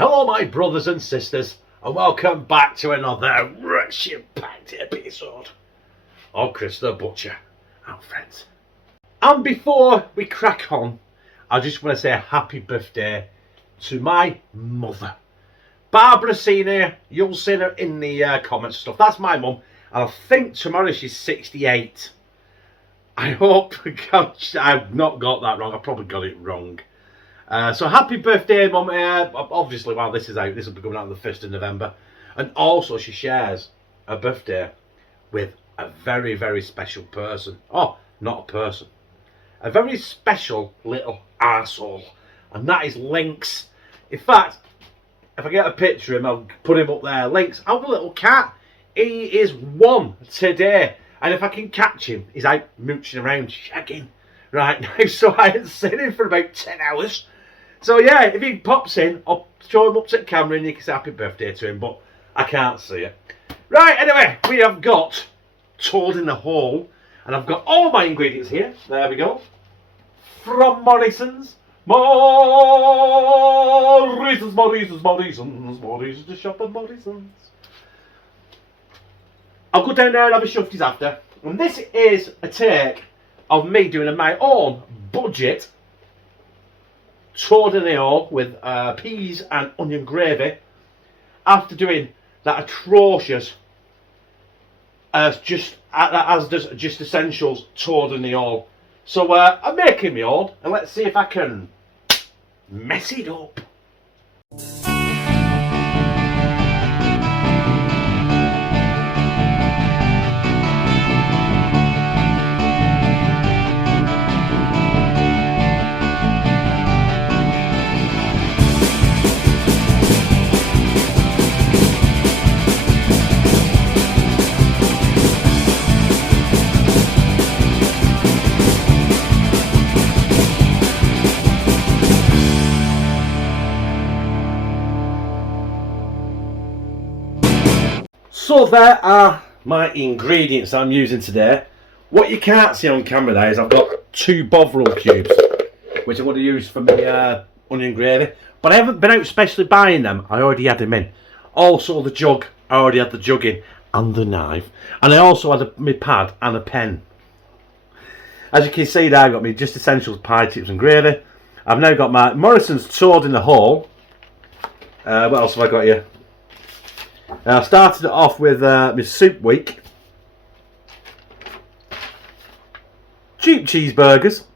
Hello my brothers and sisters, and welcome back to another action-packed episode of Chris the Butcher and Friends. And before we crack on, I just want to say a happy birthday to my mother. Barbara seen her, you'll see her in the comments stuff. That's my mum, and I think tomorrow she's 68. I hope I've not got that wrong. I probably got it wrong. So happy birthday, Mum. Obviously, while this is out, this will be coming out on the 1st of November. And also, she shares her birthday with a very, very special person. Oh, not a person. A very special little arsehole. And that is Lynx. In fact, if I get a picture of him, I'll put him up there. Lynx, our little cat. He is 1 today. And if I can catch him, he's out mooching around, shagging right now. So I haven't seen him for about 10 hours. So yeah, if he pops in, I'll show him up to the camera and you can say happy birthday to him, but I can't see it. Right, anyway, we have got Toad in the Hole, and I've got all my ingredients here. There we go. From Morrisons. Morrisons, the shop at Morrisons. I'll go down there and have a shufties after. And this is a take of me doing my own budget Toad in the Hole with peas and onion gravy after doing that atrocious Asda's Just Essentials Toad in the Hole. So I'm making my own, and let's see if I can mess it up. So there are my ingredients I'm using today. What you can't see on camera there is I've got 2 Bovril cubes, which I'm going to use for my onion gravy. But I haven't been out specially buying them. I already had them in. Also the jug, I already had the jug in, and the knife. And I also had my pad and a pen. As you can see there, I've got my Just Essentials pie tips and gravy. I've now got my Morrisons Toad in the Hole. What else have I got here? I started it off with my Soup Week, cheap cheeseburgers,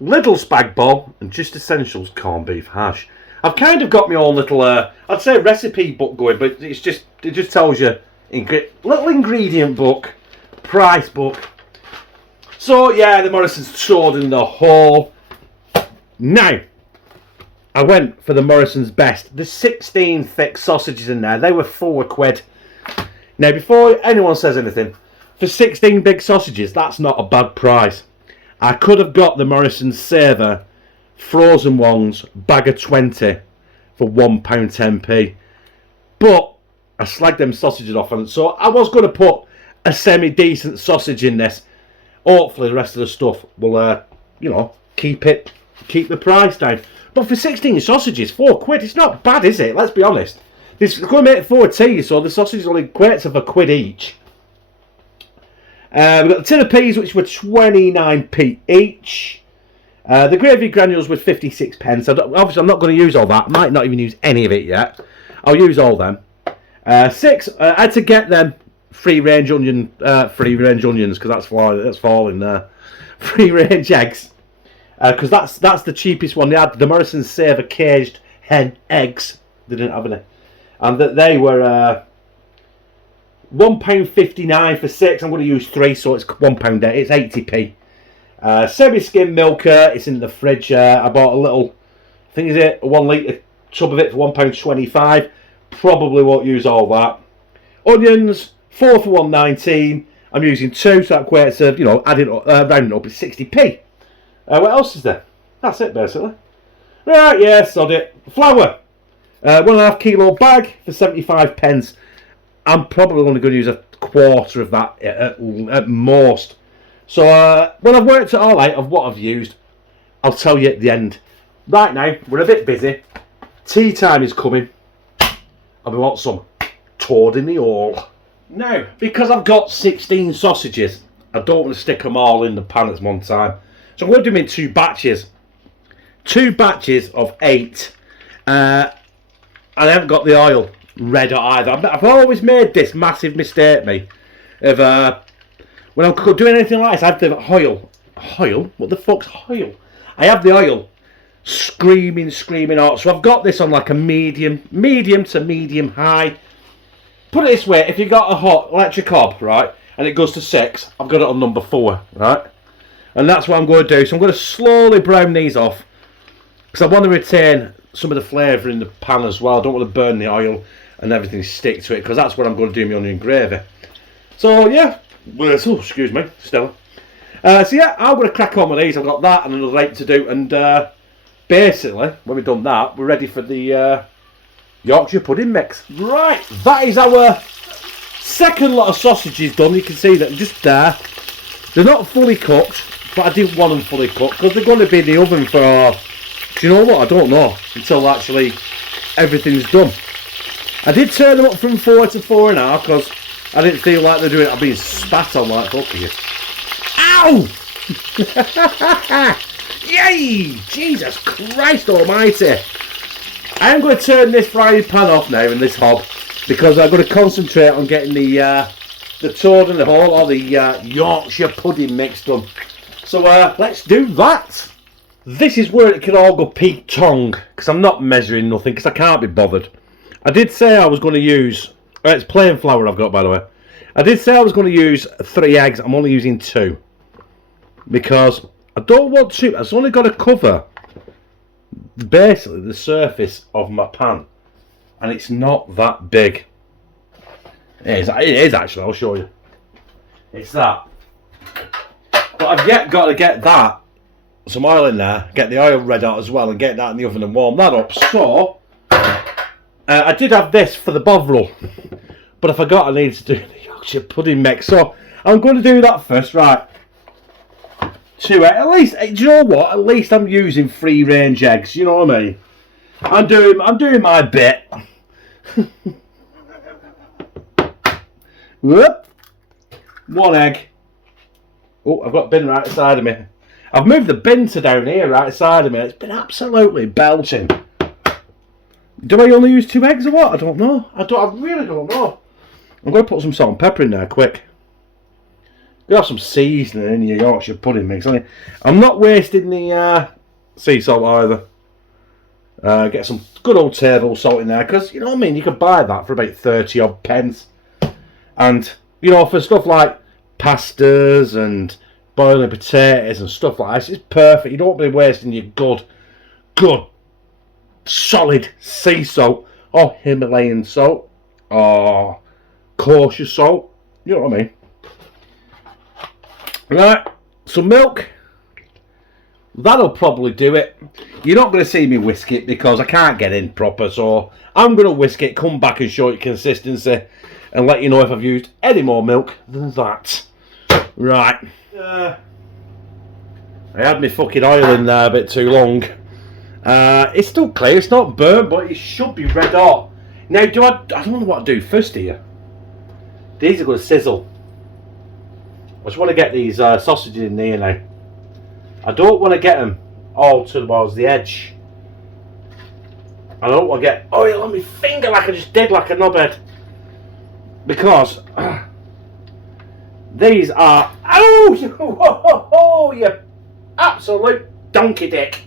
little spag bol, and Just Essentials corned beef hash. I've kind of got my own little, I'd say recipe book going, but it just tells you little ingredient book, price book. So yeah, the Morrisons Toad in the Hole. Now, I went for the Morrisons Best. There's 16 thick sausages in there. They were £4. Now, before anyone says anything, for 16 big sausages, that's not a bad price. I could have got the Morrisons Savour frozen ones, bag of 20, for £1.10p. But I slagged them sausages off on it. So I was going to put a semi-decent sausage in this. Hopefully the rest of the stuff will, keep the price down. But for 16 sausages, £4, it's not bad, is it? Let's be honest. This is going to make 4 tea, so the sausages only equates to £1 each. We've got the tin of peas, which were 29p each. The gravy granules were 56p. So obviously, I'm not going to use all that. I might not even use any of it yet. I'll use all them. 6. I had to get them free-range onions because that's falling there. Free-range eggs. Because that's the cheapest one. They had the Morrisons Savour caged hen eggs. They didn't have any. And they were £1.59 for 6. I'm going to use 3, so it's £1. It's 80p. Semi-skim milker. It's in the fridge. I bought a little, I think is it, a 1 litre tub of it for £1.25. Probably won't use all that. Onions, 4 for £1.19. I'm using 2, so that equates to, rounding up, it's 60p. What else is there? That's it, basically. Right, yeah, sod it. Flour. 1.5 kilo bag for 75p. I'm probably only going to use a quarter of that at most. So when I've worked it all out of what I've used, I'll tell you at the end. Right now, we're a bit busy. tea time is coming, and we want some Toad in the Hall. Now, because I've got 16 sausages, I don't want to stick them all in the pan at one time. So I'm going to do them in 2 batches. 2 batches of 8. And I haven't got the oil red hot either. I've always made this massive mistake, me, of when I'm doing anything like this, I have the oil. Oil? What the fuck's oil? I have the oil screaming hot. So I've got this on like a medium to medium high. Put it this way, if you've got a hot electric hob, right, and it goes to 6, I've got it on number 4, right? And that's what I'm going to do. So I'm going to slowly brown these off, because I want to retain some of the flavour in the pan as well. I don't want to burn the oil and everything stick to it, because that's what I'm going to do my onion gravy. So yeah, oh, excuse me, Stella. So yeah, I'm going to crack on with these. I've got that and another 8 to do, and basically, when we've done that, we're ready for the Yorkshire pudding mix. Right, that is our second lot of sausages done. You can see that just there. They're not fully cooked, but I didn't want them fully cooked because they're going to be in the oven for, do you know what, I don't know, until actually everything's done. I did turn them up from 4 to 4.5 because I didn't feel like they're doing it. I'm being spat on like fuck here. Ow! Yay! Jesus Christ almighty! I am going to turn this frying pan off now in this hob because I'm going to concentrate on getting the Toad in the Hall, or the Yorkshire pudding mix done. So let's do that. This is where it can all go peak tongue, because I'm not measuring nothing because I can't be bothered. I did say I was going to use, it's plain flour I've got by the way. I did say I was going to use 3 eggs. I'm only using 2 because I don't want to. I've only got to cover basically the surface of my pan, and it's not that big. It is actually, I'll show you. It's that. But I've yet got to get that, some oil in there, get the oil red hot as well, and get that in the oven and warm that up. So I did have this for the bovril, but I forgot I needed to do the Yorkshire pudding mix. So I'm going to do that first, right? 2 eggs. At least, do you know what? At least I'm using free range eggs. You know what I mean? I'm doing my bit. Whoop. 1 egg. Oh, I've got a bin right beside of me. I've moved the bin to down here right beside of me. It's been absolutely belching. Do I only use 2 eggs or what? I don't know. I really don't know. I'm going to put some salt and pepper in there quick. You have some seasoning in your Yorkshire pudding mix. I'm not wasting the sea salt either. Get some good old table salt in there, because you know what I mean. You could buy that for about 30 odd pence, and you know, for stuff like pastas and boiling potatoes and stuff like this, it's perfect. You don't want to be wasting your good solid sea salt or Himalayan salt or kosher salt. You know what I mean. Right, some milk. That'll probably do it. You're not going to see me whisk it because I can't get in proper, so I'm going to whisk it, come back and show you consistency and let you know if I've used any more milk than that. Right. I had my fucking oil in there a bit too long. It's still clear, it's not burnt, but it should be red hot. Now, I don't know what to do first here. These are going to sizzle. I just want to get these sausages in there now. I don't want to get them all towards the edge. I don't want to get oil on my finger like I just did, like a knobhead. Because these are... Oh, you absolute donkey dick.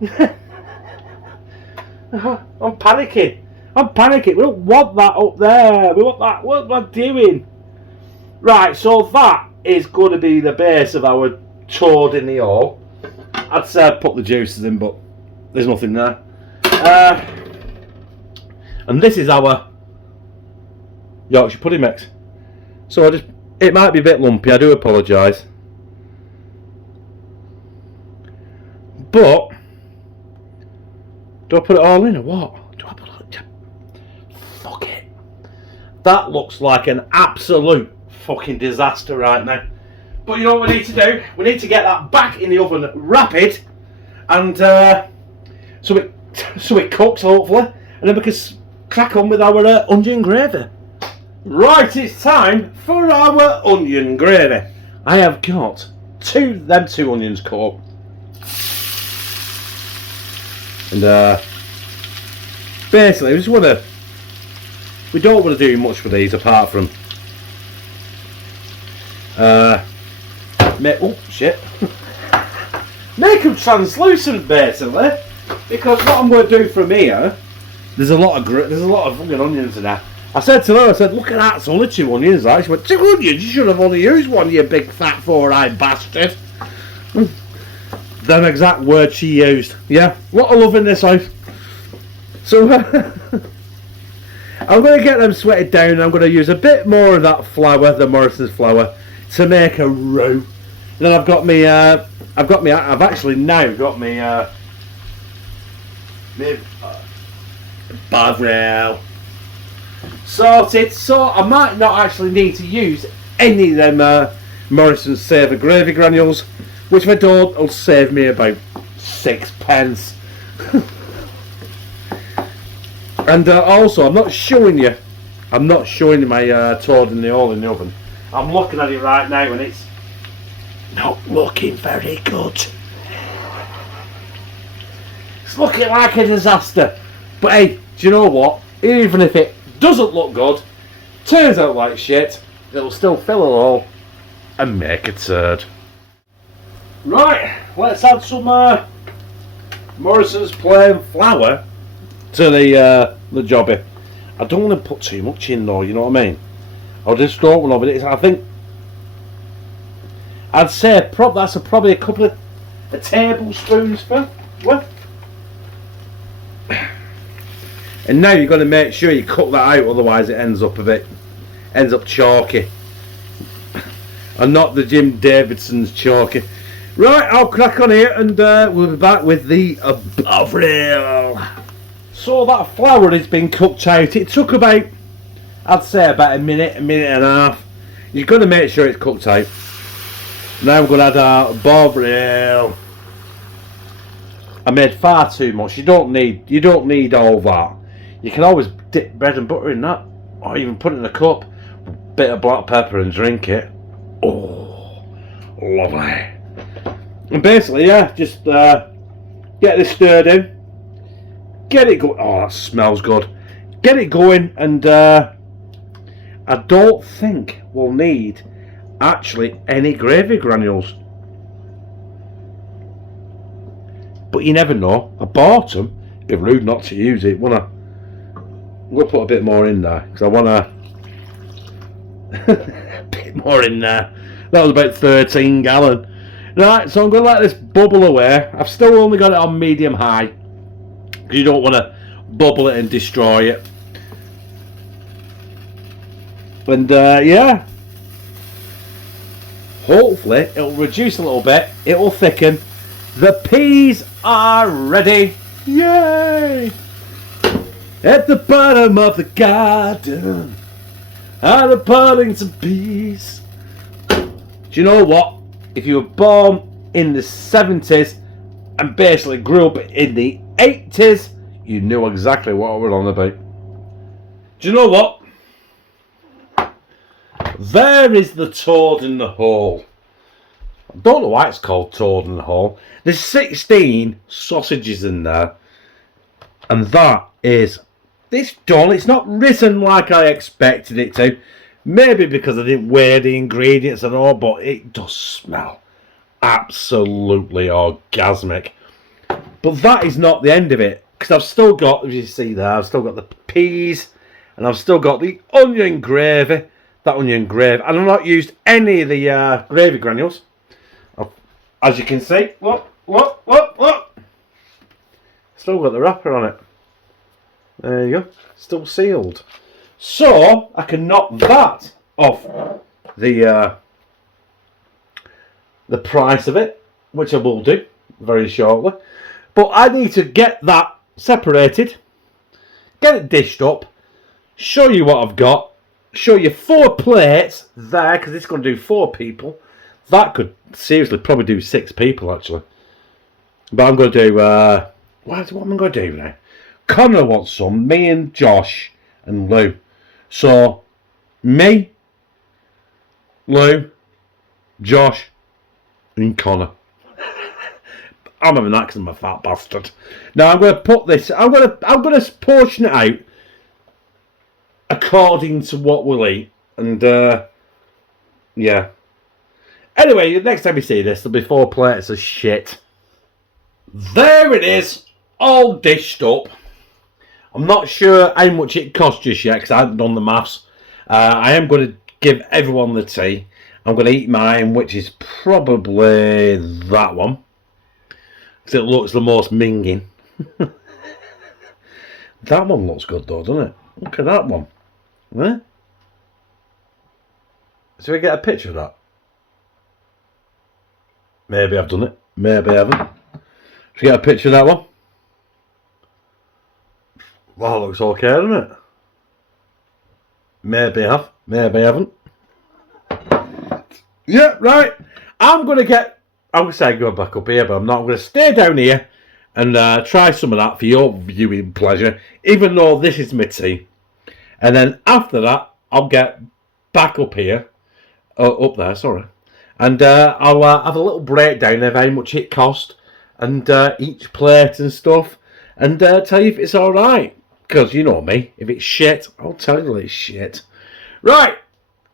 I'm panicking. We don't want that up there. We want that. What am I doing? Right, so that is going to be the base of our Toad in the Hall. I'd say I'd put the juices in, but there's nothing there. And this is our Yorkshire pudding mix. So it might be a bit lumpy, I do apologise. But do I put it all in or what? Do I put it? Fuck it. That looks like an absolute fucking disaster right now. But you know what we need to do? We need to get that back in the oven rapid, and so so it cooks hopefully, and then we can crack on with our onion gravy. Right, it's time for our onion gravy. I have got two onions cut up, and basically we don't want to do much with these apart from make them translucent basically, because what I'm going to do from here, there's a lot of fucking onions in there. I said to her, look at that, it's only 2 onions. She went, 2 onions? You should have only used one, you big fat 4-eyed bastard. Them exact words she used. Yeah, a lot of love in this house. So I'm going to get them sweated down. I'm going to use a bit more of that flour, the Morrisons flour, to make a roux. Then I've actually now got me barrel sorted, so I might not actually need to use any of them Morrisons Savour gravy granules, which if I don't, it'll save me about 6p. And also, I'm not showing you my toad in the hole in the oven. I'm looking at it right now and it's not looking very good. It's looking like a disaster. But hey, do you know what? Even if it doesn't look good, turns out like shit, it'll still fill it all and make a turd. Right, let's add some Morrisons plain flour to the jobby. I don't want to put too much in though, you know what I mean? I'll just don't want it. I think I'd say that's probably a couple of tablespoons worth. And now you've got to make sure you cut that out, otherwise it ends up chalky. And not the Jim Davidson's chalky. Right, I'll crack on here and we'll be back with the barrel. So that flour has been cooked out. It took about, I'd say about a minute and a half. You've got to make sure it's cooked out. Now we're going to add our barrel. I made far too much. You don't need all that. You can always dip bread and butter in that, or even put it in a cup, a bit of black pepper and drink it. Oh, lovely. And basically, yeah, just get this stirred in, get it going. Oh, that smells good. Get it going, and I don't think we'll need actually any gravy granules. But you never know. I bought them. It'd be rude not to use it, wouldn't I? We'll put a bit more in there because I want to. A bit more in there. That was about 13 gallon. Right, so I'm going to let this bubble away. I've still only got it on medium high because you don't want to bubble it and destroy it. And yeah, hopefully it'll reduce a little bit. It will thicken. The peas are ready. Yay! At the bottom of the garden are the Burlington peas. Do you know what? If you were born in the 70s and basically grew up in the 80s, you knew exactly what we're on about. Do you know what? There is the toad in the hole. I don't know why it's called toad in the hole. There's 16 sausages in there. And that is this done. It's not risen like I expected it to. Maybe because I didn't weigh the ingredients and all, but it does smell absolutely orgasmic. But that is not the end of it. Because I've still got, as you see there, I've still got the peas. And I've still got the onion gravy. That onion gravy. And I've not used any of the gravy granules. As you can see, look. Still got the wrapper on it. There you go. Still sealed. So I can knock that off the price of it, which I will do very shortly. But I need to get that separated, get it dished up, show you what I've got, show you 4 plates there, because it's going to do 4 people. That could seriously probably do 6 people actually. But I'm going to do what am I going to do now? Connor wants some, me and Josh and Lou. So, me, Lou, Josh, and Connor. I'm having that because I'm a fat bastard. Now I'm going to put this. I'm going to portion it out according to what we'll eat, and yeah. Anyway, next time you see this, there'll be 4 plates of shit. There it is, all dished up. I'm not sure how much it cost just yet because I haven't done the maths. I am going to give everyone the tea. I'm going to eat mine, which is probably that one. Because it looks the most minging. That one looks good though, doesn't it? Look at that one. Huh? So we get a picture of that? Maybe I've done it. Maybe I haven't. Should we get a picture of that one? Well, looks okay, doesn't it? Maybe I have. Maybe I haven't. Yeah, right. I'm going to say go back up here, but I'm not. I'm going to stay down here and try some of that for your viewing pleasure, even though this is my tea. And then after that, I'll get back up here. Up there, sorry. And I'll have a little breakdown of how much it cost and each plate and stuff, and tell you if it's alright. Because you know me, if it's shit, I'll tell you it's shit. Right,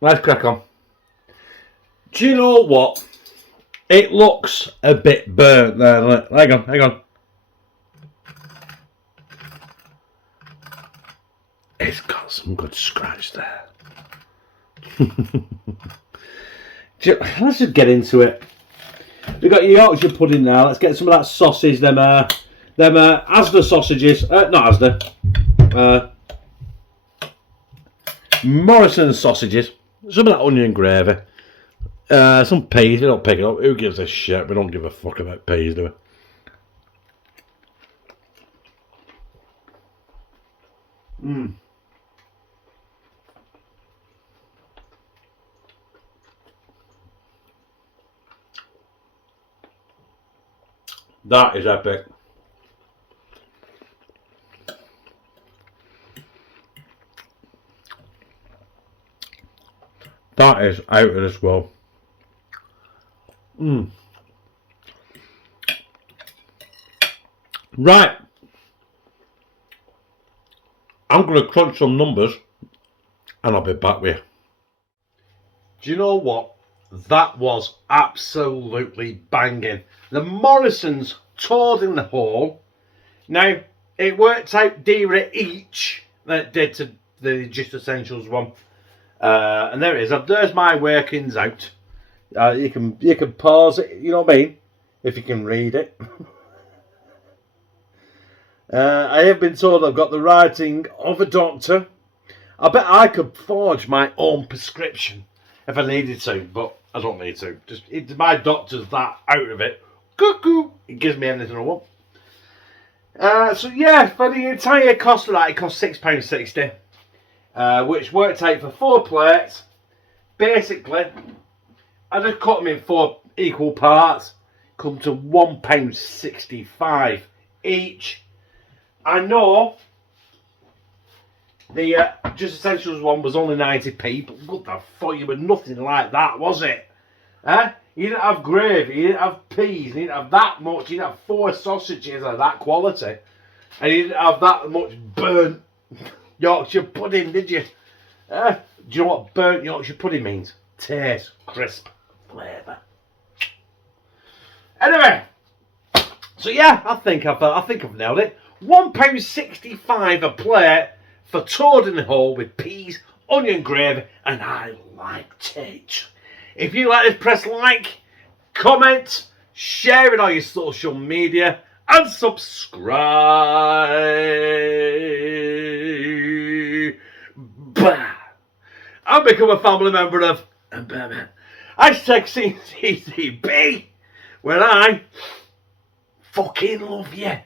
let's crack on. Do you know what? It looks a bit burnt there, doesn't it? Hang on. It's got some good scratch there. Let's just get into it. We've got your Yorkshire pudding now. Let's get some of that sausage, them Asda sausages. Not Asda. Morrisons sausages. Some of that onion gravy. Some peas. We don't pick it up. Who gives a shit? We don't give a fuck about peas, do we? That is epic. That is out of this world. Right. I'm going to crunch some numbers and I'll be back with you. Do you know what? That was absolutely banging. The Morrisons toured in the hall. Now, it worked out dearer each than it did to the Just Essentials one. And there it is. There's my workings out. You can pause it, you know what I mean? If you can read it. I have been told I've got the writing of a doctor. I bet I could forge my own prescription if I needed to, but I don't need to. My doctor's that out of it. Cuckoo! It gives me anything I want. So yeah, for the entire cost of that, it cost £6.60, which worked out for 4 plates. Basically, I just cut them in 4 equal parts. Come to £1.65 each. I know the Just Essentials one was only 90p, but what the fuck, you were nothing like that, was it? You didn't have gravy, you didn't have peas, you didn't have that much, you didn't have 4 sausages of that quality, and you didn't have that much burnt Yorkshire pudding, did you? Do you know what burnt Yorkshire pudding means? Taste, crisp, flavour. Anyway, so yeah, I think I've nailed it. £1.65 a plate for toad in the hole with peas, onion gravy, and I liked it. If you like this, press like, comment, share it on your social media, and subscribe. Bah. And become a family member of #CCCB, where I fucking love you.